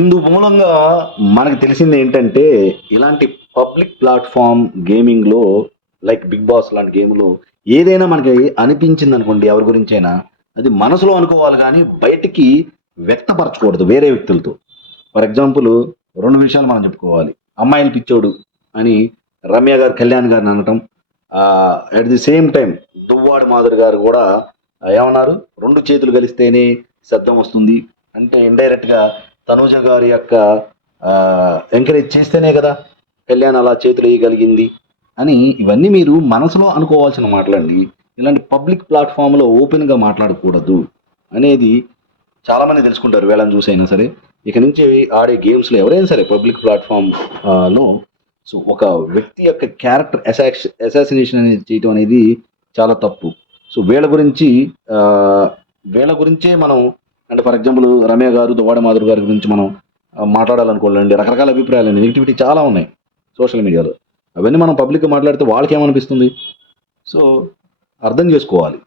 ఇందు మూలంగా మనకు తెలిసింది ఏంటంటే, ఇలాంటి పబ్లిక్ ప్లాట్‌ఫార్మ్ గేమింగ్‌లో లైక్ 'బిగ్ బాస్' లాంటి గేమ్‌లో ఏదైనా మనకి అనిపించిందనుకోండి ఎవరి గురించైనా, అది మనసులో అనుకోవాలి గానీ, బయటికి వ్యక్తపరచకూడదు వేరే వ్యక్తులతో. ఫర్ ఎగ్జాంపుల్ 2 విషయాలు మనం చెప్పుకోవాలి. అమ్మాయిలు పిచ్చోడు అని రమ్య గారు, కళ్యాణ్ గారిని అనటం. At the same time Duvvada Madhuri గారు గూడా ఏమన్నారు? 2 చేతులు కలిస్తేనే శబ్దం వస్తుంది. అంటే ఇండైరెక్ట్‌గా తనూజ గారి యొక్క ఎంకరేజ్ చేస్తేనే గదా! కళ్యాణ్ అలా చేతులెయ్యగలిగింది అని ఇవన్నీ మీరు మనసులో అనుకోవాల్సిన మాటలండి. ఇలాంటి పబ్లిక్ ప్లాట్‌ఫార్మ్‌లో ఓపెన్‌గా మాట్లాడకూడదు అనేది చాలామంది తెలుసుకుంటారు వీళ్ళని చూసైనా సరే. ఇక నుంచి ఆడే గేమ్స్‌లో ఎవరైనా సరే పబ్లిక్ ప్లాట్‌ఫార్మ్ లో సో, ఒక వ్యక్తి యొక్క క్యారెక్టర్ అసాసినేషన్ అనేది చేయటం అనేది చాలా తప్పు. సో, ఆహ్, వీళ్ళ గురించే మనం అంటే ఫర్ ఎగ్జాంపుల్ 'రమ్య' గారు, 'దువ్వాడ మాధురి' గారి గురించి మనం మాట్లాడాలనుకోండి రకరకాల అభిప్రాయాలు నెగటివిటీ చాలా ఉన్నాయి సోషల్ మీడియాలో. అవన్నీ మనం పబ్లిక్‌గా మాట్లాడితే వాళ్ళకేమనిపిస్తుంది? సో, అర్థం జేసుకోవాలి.